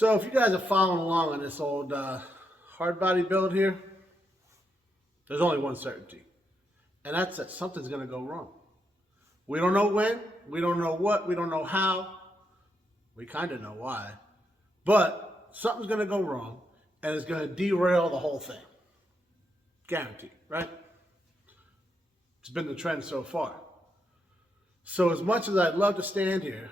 So if you guys are following along on this old hardbody build here, there's only one certainty, and that's that something's going to go wrong. We don't know when, we don't know what, we don't know how, we kind of know why, but something's going to go wrong, and it's going to derail the whole thing. Guaranteed, right? It's been the trend so far. So as much as I'd love to stand here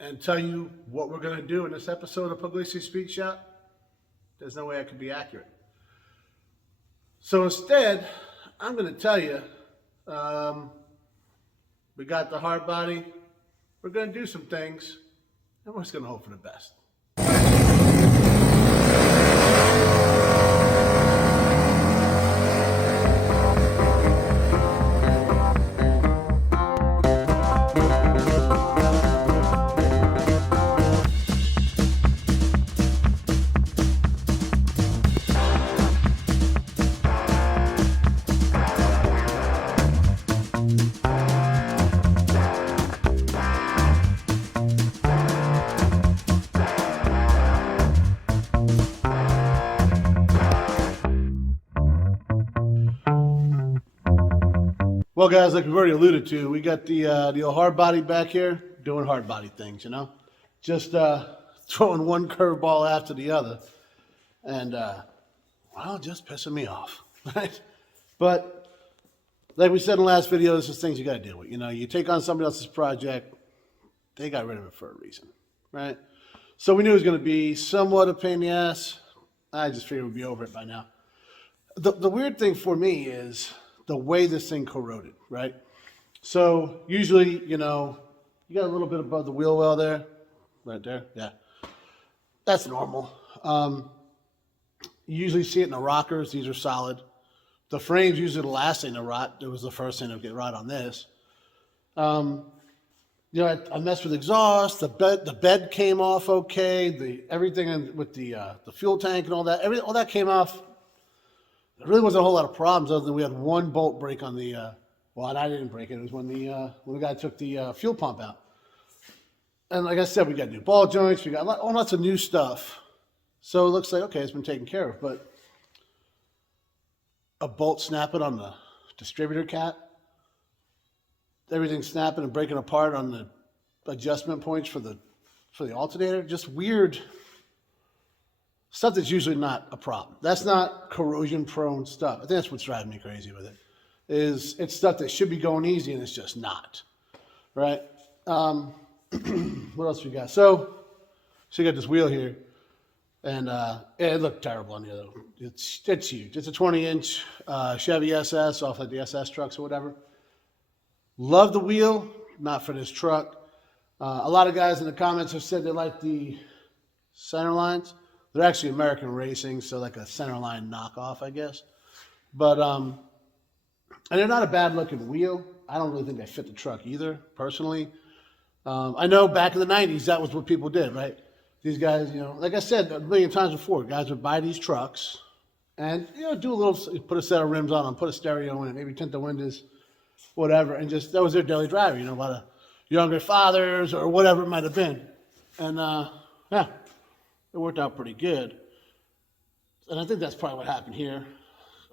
and tell you what we're going to do in this episode of Pugliese Speed Shop, there's no way I could be accurate. So instead, I'm going to tell you, we got the hard body, we're going to do some things, and we're just going to hope for the best. Well, guys, like we've already alluded to, we got the old hard body back here doing hard body things, you know, just throwing one curveball after the other, and well, just pissing me off, right? But like we said in the last video, this is things you got to deal with. You know, you take on somebody else's project, they got rid of it for a reason, right? So we knew it was going to be somewhat a pain in the ass. I just figured we'd be over it by now. The weird thing for me is the way this thing corroded, right? So usually, you know, you got a little bit above the wheel well there, right there, yeah. That's normal. You usually see it in the rockers. These are solid. The frame's usually the last thing to rot. It was the first thing to get rot on this. You know, I messed with exhaust. The bed came off okay. Everything with the fuel tank and all that came off. There really wasn't a whole lot of problems other than we had one bolt break on the, well, and I didn't break it. It was when the guy took the fuel pump out. And like I said, we got new ball joints. We got lots of new stuff. So it looks like, okay, it's been taken care of. But a bolt snapping on the distributor cap, everything snapping and breaking apart on the adjustment points for the alternator, just weird stuff that's usually not a problem. That's not corrosion-prone stuff. I think that's what's driving me crazy with it. It's stuff that should be going easy and it's just not, right? What else we got? So you got this wheel here, and it looked terrible on the other one. It's huge. It's a 20-inch Chevy SS off like the SS trucks or whatever. Love the wheel, not for this truck. A lot of guys in the comments have said they like the center lines. They're actually American Racing, so like a centerline knockoff, I guess. But, and they're not a bad-looking wheel. I don't really think they fit the truck either, personally. I know back in the 90s, that was what people did, right? These guys, you know, like I said a million times before, guys would buy these trucks and, you know, do a little, put a set of rims on them, put a stereo in it, maybe tint the windows, whatever, and just, that was their daily driver, you know, a lot of younger fathers or whatever it might have been. And, yeah. It worked out pretty good. And I think that's probably what happened here.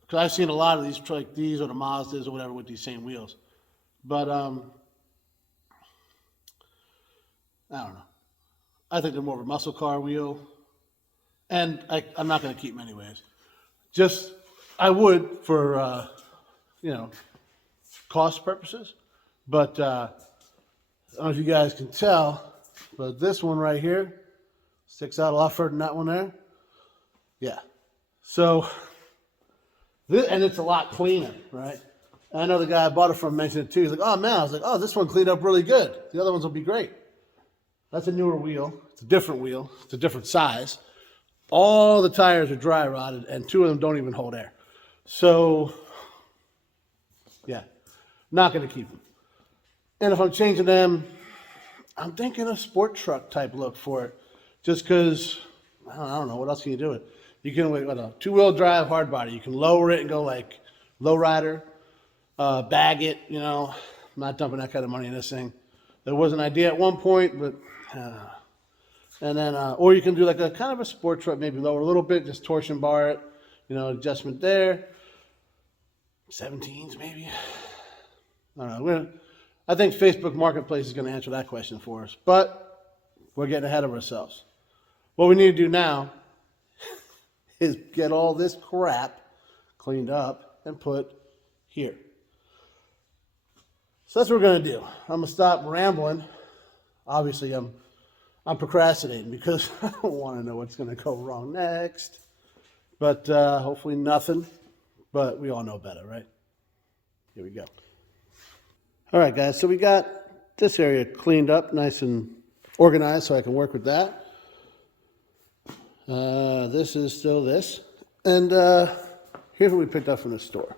Because I've seen a lot of these, like these or the Mazdas or whatever with these same wheels. But, I don't know. I think they're more of a muscle car wheel. And I'm not going to keep them anyways. Just, I would for, you know, cost purposes. But, I don't know if you guys can tell, but this one right here sticks out a lot further than that one there. Yeah. So, and it's a lot cleaner, right? And I know the guy I bought it from mentioned it too. He's like, oh man, I was like, oh, this one cleaned up really good. The other ones will be great. That's a newer wheel. It's a different wheel. It's a different size. All the tires are dry rotted and two of them don't even hold air. So, yeah, not going to keep them. And if I'm changing them, I'm thinking a sport truck type look for it. Just because, I don't know, what else can you do it? You can, with a two-wheel drive hard body, you can lower it and go like low rider, bag it, you know. I'm not dumping that kind of money in this thing. There was an idea at one point, but And then, or you can do like a kind of a sport truck, maybe lower a little bit, just torsion bar it, adjustment there. 17s maybe. I don't know. I think Facebook Marketplace is going to answer that question for us, but we're getting ahead of ourselves. What we need to do now is get all this crap cleaned up and put here. So that's what we're going to do. I'm going to stop rambling. Obviously, I'm procrastinating because I don't want to know what's going to go wrong next. But hopefully nothing. But we all know better, right? Here we go. All right, guys. So we got this area cleaned up, nice and organized, so I can work with that. This is still this. And here's what we picked up from the store.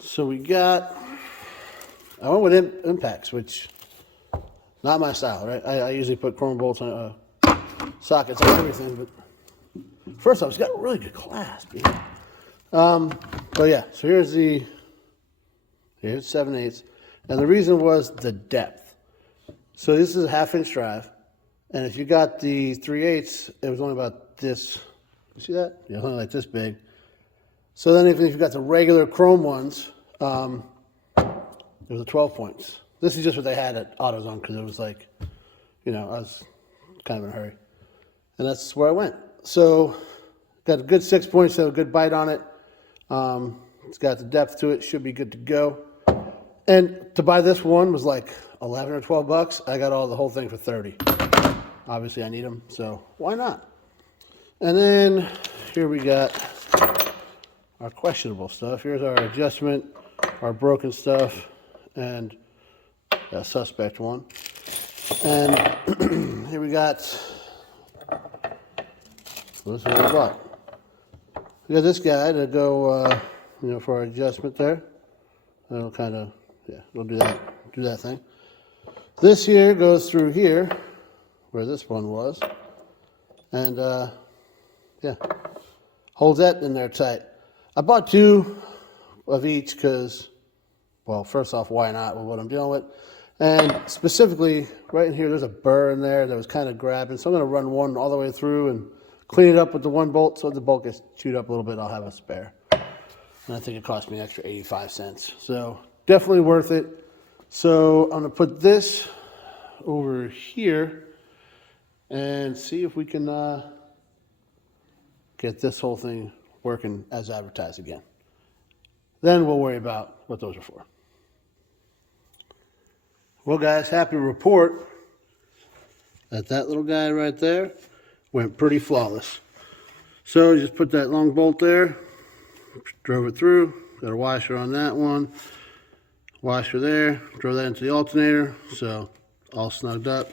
So we got, I went with impacts, which not my style, right? I usually put chrome bolts on sockets on everything, but first off, it's got a really good clasp. But yeah, so here's 7/8, and the reason was the depth. So this is a 1/2-inch drive, and if you got the 3/8, it was only about this. You see that? Yeah, only like this big. So then if you got the regular chrome ones, it was a 12 points. This is just what they had at AutoZone because it was like, I was kind of in a hurry. And that's where I went. So got a good 6 points, so a good bite on it. It's got the depth to it, should be good to go. And to buy this one was like 11 or 12 bucks. I got the whole thing for 30. Obviously I need them, so why not? And then here we got our questionable stuff. Here's our adjustment, our broken stuff, and a suspect one. And here we got, this is what we bought. We got this guy to go, for our adjustment there. It'll kind of, we'll do that thing. This here goes through here, where this one was, and holds that in there tight. I bought 2 of each because, well, first off, why not with what I'm dealing with? And specifically, right in here, there's a burr in there that was kind of grabbing, so I'm going to run one all the way through and clean it up with the one bolt, so if the bolt gets chewed up a little bit, I'll have a spare. And I think it cost me an extra 85 cents. So definitely worth it. So I'm going to put this over here and see if we can get this whole thing working as advertised again. Then we'll worry about what those are for. Well, guys, happy to report that little guy right there went pretty flawless. So you just put that long bolt there, drove it through, got a washer on that one, washer there, drove that into the alternator, so all snugged up.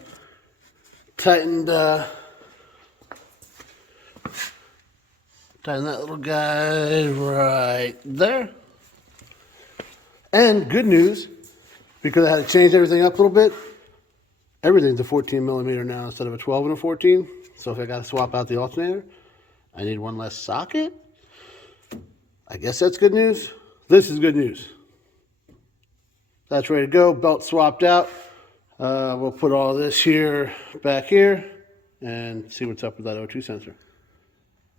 Tightened that little guy right there. And good news, because I had to change everything up a little bit, everything's a 14 millimeter now instead of a 12 and a 14. So if I got to swap out the alternator, I need one less socket. I guess that's good news. This is good news. That's ready to go. Belt swapped out. We'll put all this here, back here, and see what's up with that O2 sensor.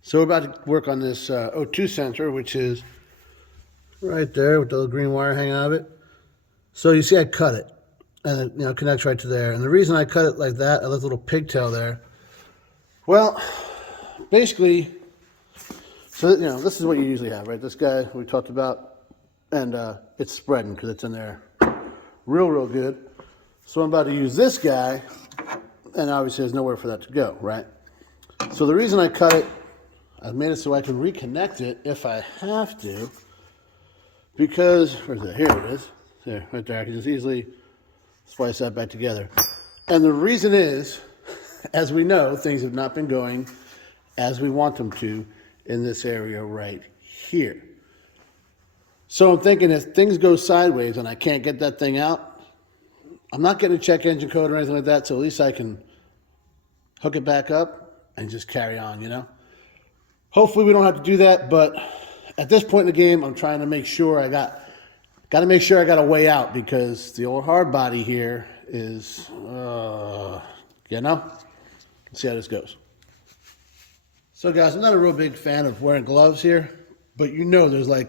So we're about to work on this O2 sensor, which is right there with the little green wire hanging out of it. So you see I cut it, and it connects right to there. And the reason I cut it like that, I left a little pigtail there. Well, basically, so this is what you usually have, right? This guy we talked about, and it's spreading because it's in there real good. So I'm about to use this guy, and obviously there's nowhere for that to go, right? So the reason I cut it, I made it so I can reconnect it if I have to, because, where's it? Here it is. There, right there. I can just easily splice that back together. And the reason is, as we know, things have not been going as we want them to in this area right here. So I'm thinking if things go sideways and I can't get that thing out, I'm not getting a check engine code or anything like that, so at least I can hook it back up and just carry on, Hopefully we don't have to do that, but at this point in the game, I'm trying to make sure I got to make sure I got a way out because the old hard body here is, Let's see how this goes. So guys, I'm not a real big fan of wearing gloves here, but you know there's like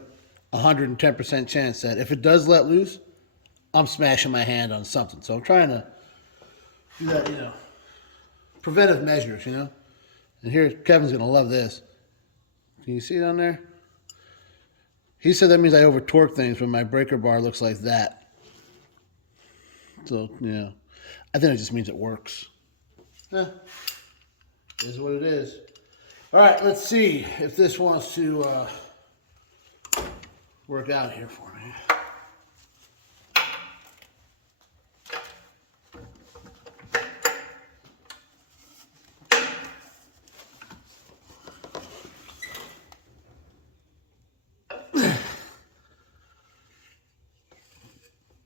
110% chance that if it does let loose, I'm smashing my hand on something. So I'm trying to do that, you know, preventive measures, you know. And here, Kevin's going to love this. Can you see it on there? He said that means I over torque things when my breaker bar looks like that. So, yeah, I think it just means it works. Yeah, it is what it is. All right, let's see if this wants to work out here for me.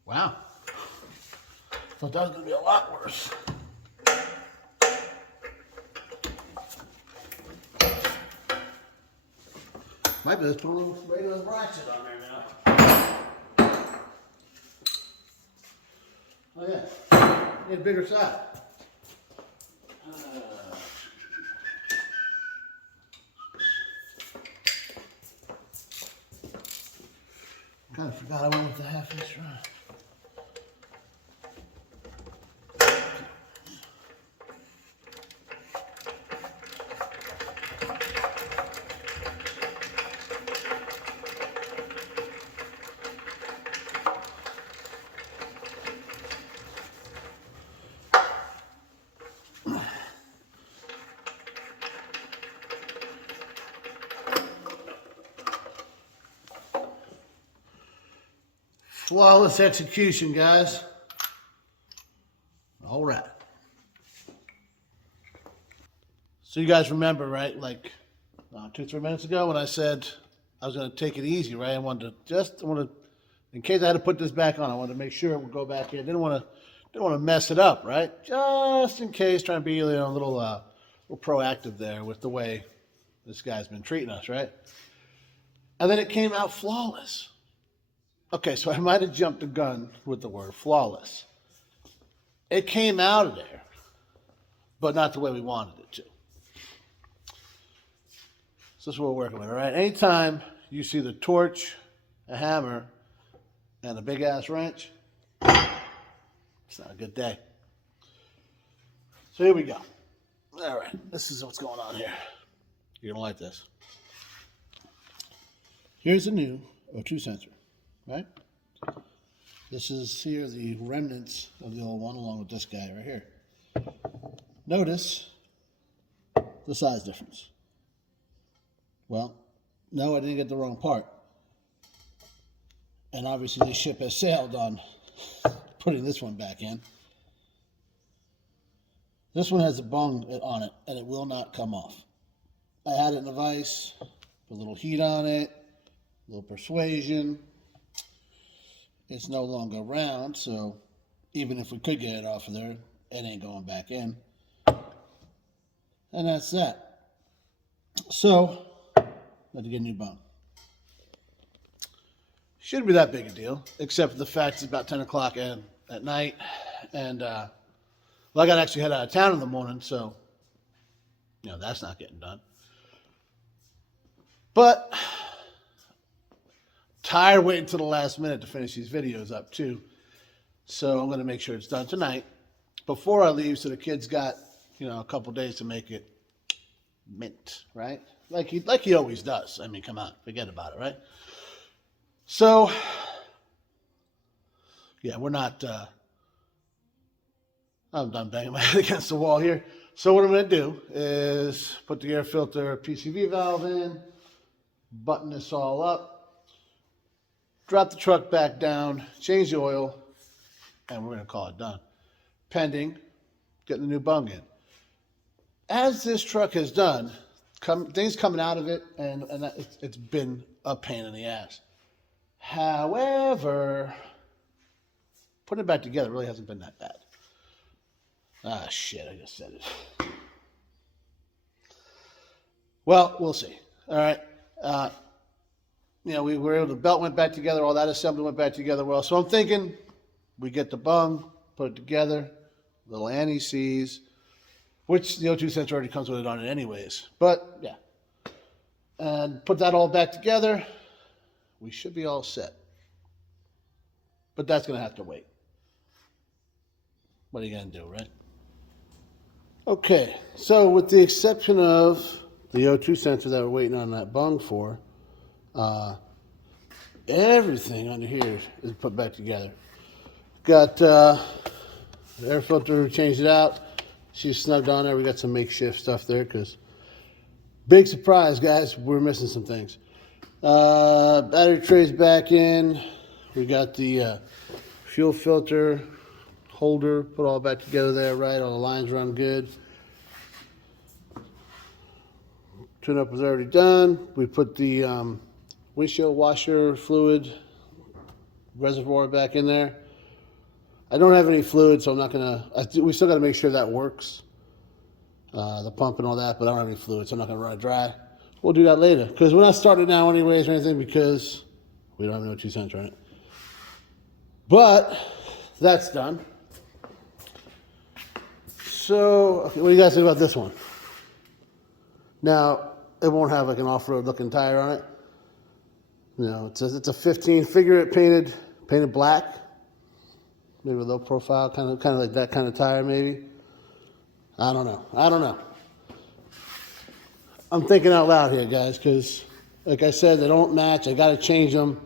Wow. Thought that was going to be a lot worse. Might be just put a little regular ratchet on there now. Oh yeah, need a bigger side. Kind of forgot I went with the half-inch rod. Flawless execution, guys. All right. So you guys remember, right? Like 2-3 minutes ago when I said I was going to take it easy, right? I wanted to in case I had to put this back on, I wanted to make sure it would go back in. Didn't want to mess it up, right? Just in case, trying to be a little proactive there with the way this guy's been treating us, right? And then it came out flawless. Okay, so I might have jumped the gun with the word flawless. It came out of there, but not the way we wanted it to. So this is what we're working with, all right? Anytime you see the torch, a hammer, and a big-ass wrench, it's not a good day. So here we go. All right, this is what's going on here. You're going to like this. Here's the new O2 sensor. Right? This is here the remnants of the old one along with this guy right here. Notice the size difference. Well, no, I didn't get the wrong part. And obviously the ship has sailed on putting this one back in. This one has a bung on it and it will not come off. I had it in a vise, put a little heat on it, a little persuasion. It's no longer round, so even if we could get it off of there, it ain't going back in. And that's that. So, had to get a new bung. Shouldn't be that big a deal, except for the fact it's about 10 o'clock at night. And, well, I got to actually head out of town in the morning, so, you know, that's not getting done. But tired waiting until the last minute to finish these videos up too. So I'm going to make sure it's done tonight before I leave so the kids got, you know, a couple days to make it mint, right? Like he always does. I mean, come on, forget about it, right? So, yeah, we're not, I'm done banging my head against the wall here. So what I'm going to do is put the air filter PCV valve in, button this all up, drop the truck back down, change the oil, and we're going to call it done. Pending getting the new bung in. As this truck has done, things coming out of it, and it's been a pain in the ass. However, putting it back together really hasn't been that bad. Ah, shit, I just said it. Well, we'll see. All right. You know, we were able, the belt went back together, all that assembly went back together well. So I'm thinking we get the bung, put it together, little anti-seize, which the O2 sensor already comes with it on it anyways. But yeah, and put that all back together. We should be all set. But that's going to have to wait. What are you going to do, right? Okay, so with the exception of the O2 sensor that we're waiting on that bung for, everything under here is put back together. Got the air filter, changed it out. She's snugged on there. We got some makeshift stuff there because big surprise, guys, we're missing some things. Battery trays back in. We got the fuel filter holder put all back together there, right? All the lines run good. Tune-up was already done. We put the windshield washer fluid reservoir back in there. I don't have any fluid, so I'm not gonna. We still got to make sure that works, the pump and all that. But I don't have any fluid, so I'm not gonna run it dry. We'll do that later because we're not starting now, anyways, or anything because we don't have no 2 cents on it. But that's done. So, okay, what do you guys think about this one? Now, it won't have like an off-road looking tire on it. You know, it says it's a 15. Figure it painted black. Maybe a low profile, kind of like that kind of tire, maybe. I don't know. I'm thinking out loud here, guys, because like I said, they don't match. I got to change them.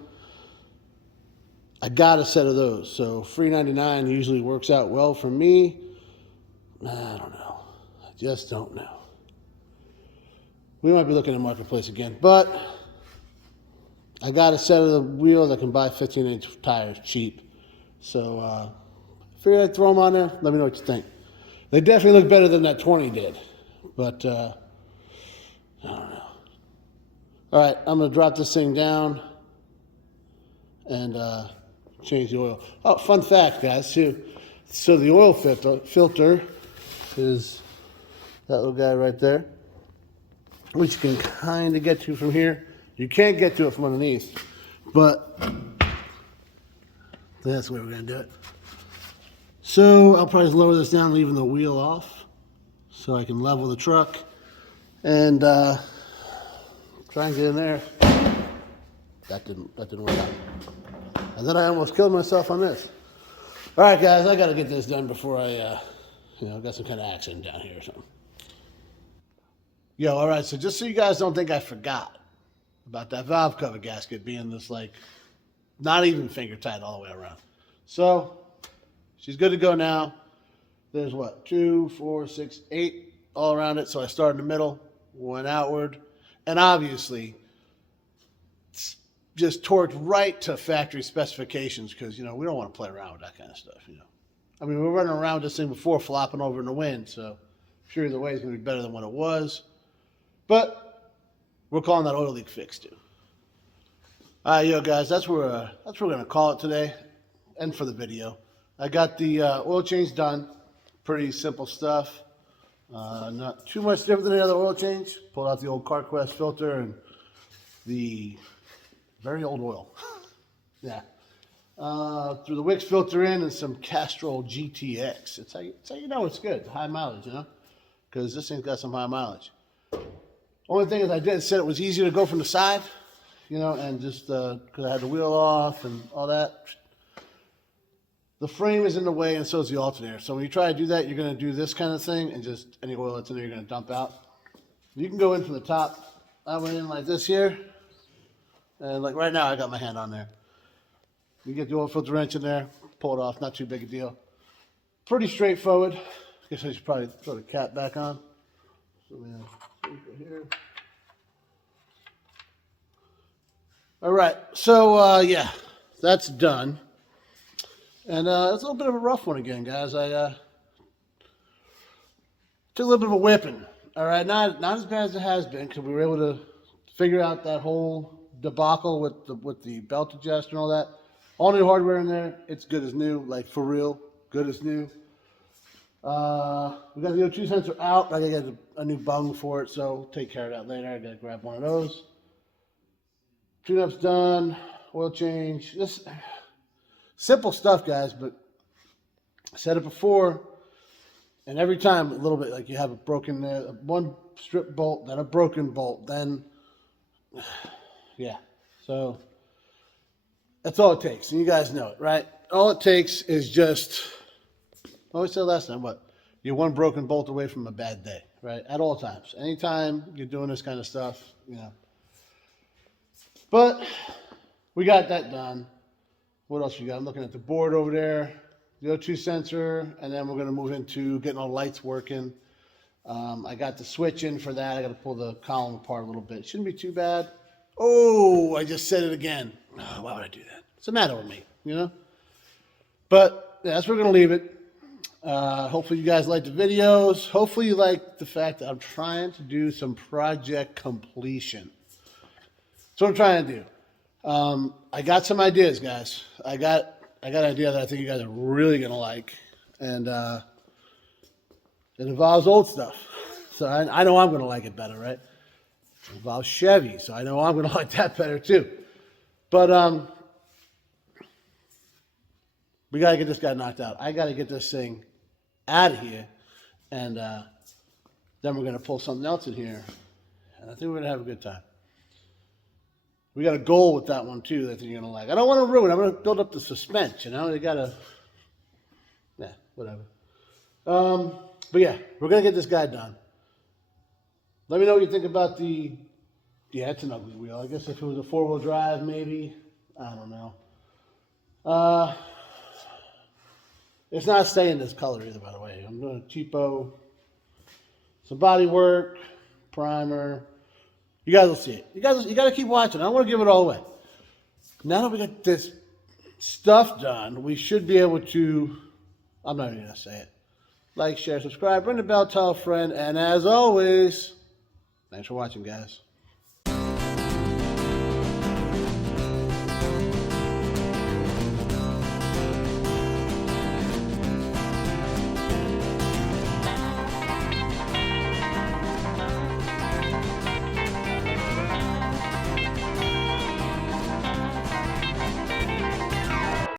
I got a set of those, so $3.99 usually works out well for me. I don't know. I just don't know. We might be looking at Marketplace again, but I got a set of the wheels. I can buy 15-inch tires cheap. So, figured I'd throw them on there. Let me know what you think. They definitely look better than that 20 did. But, I don't know. All right, I'm going to drop this thing down and change the oil. Oh, fun fact, guys, too. So the oil filter is that little guy right there, which you can kind of get to from here. You can't get to it from underneath, but that's the way we're going to do it. So I'll probably lower this down, leaving the wheel off, so I can level the truck and try and get in there. That didn't work out. And then I almost killed myself on this. All right, guys, I got to get this done before I, got some kind of accident down here or something. Yo, all right, so just so you guys don't think I forgot about that valve cover gasket being this, like, not even finger tight all the way around. So, she's good to go now. There's what, 2, 4, 6, 8 all around it. So I started in the middle, went outward, and obviously just torqued right to factory specifications because, we don't want to play around with that kind of stuff, I mean, we were running around this thing before, flopping over in the wind, so I'm sure either way it's going to be better than what it was. But we're calling that oil leak fixed too. All right, yo, guys, that's where we're going to call it today and for the video. I got the oil change done. Pretty simple stuff. Not too much different than the other oil change. Pulled out the old CarQuest filter and the very old oil. Yeah. Threw the Wix filter in and some Castrol GTX. It's how you know it's good. High mileage, because this thing's got some high mileage. Only thing is I said it was easier to go from the side, and just because I had the wheel off and all that. The frame is in the way and so is the alternator. So when you try to do that, you're going to do this kind of thing and just any oil that's in there you're going to dump out. You can go in from the top. I went in like this here. And like right now I got my hand on there. You get the oil filter wrench in there, pull it off, not too big a deal. Pretty straightforward. Guess I should probably throw the cap back on. So go here. All right, so yeah, that's done. And it's a little bit of a rough one again, guys. I took a little bit of a whipping. All right, not as bad as it has been because we were able to figure out that whole debacle with the belt adjuster and all that. All new hardware in there. It's good as new, like for real, good as new. We got the O2 sensor out. I gotta get a new bung for it, so take care of that later. I gotta grab one of those. Tune-up's done. Oil change. This simple stuff, guys, but I said it before. And every time a little bit, like you have a broken, one strip bolt, then a broken bolt, then, yeah. So that's all it takes. And you guys know it, right? All it takes is just, I always said last time, what? You're one broken bolt away from a bad day, right? At all times. Anytime you're doing this kind of stuff, you know. But we got that done. What else we got? I'm looking at the board over there, the O2 sensor, and then we're going to move into getting all the lights working. I got the switch in for that. I got to pull the column apart a little bit. Shouldn't be too bad. Oh, I just said it again. Oh, why would I do that? What's the matter with me, you know? But yeah, that's where we're going to leave it. Hopefully you guys like the videos. Hopefully you like the fact that I'm trying to do some project completion. That's what I'm trying to do. I got some ideas, guys. I got an idea that I think you guys are really going to like. And it involves old stuff. So I know I'm going to like it better, right? It involves Chevy, so I know I'm going to like that better too. But we got to get this guy knocked out. I got to get this thing out of here. And then we're going to pull something else in here. And I think we're going to have a good time. We got a goal with that one too that I think you're going to like. I don't want to ruin it. I'm going to build up the suspense, you know? You got to, yeah, whatever. But yeah, we're going to get this guy done. Let me know what you think about the, yeah, it's an ugly wheel. I guess if it was a 4-wheel drive, maybe. I don't know. It's not staying this color either, by the way. I'm going to cheapo some body work, primer. You guys will see it. You got to keep watching. I don't want to give it all away. Now that we got this stuff done, we should be able to, I'm not even going to say it. Like, share, subscribe, ring the bell, tell a friend, and as always, thanks for watching, guys.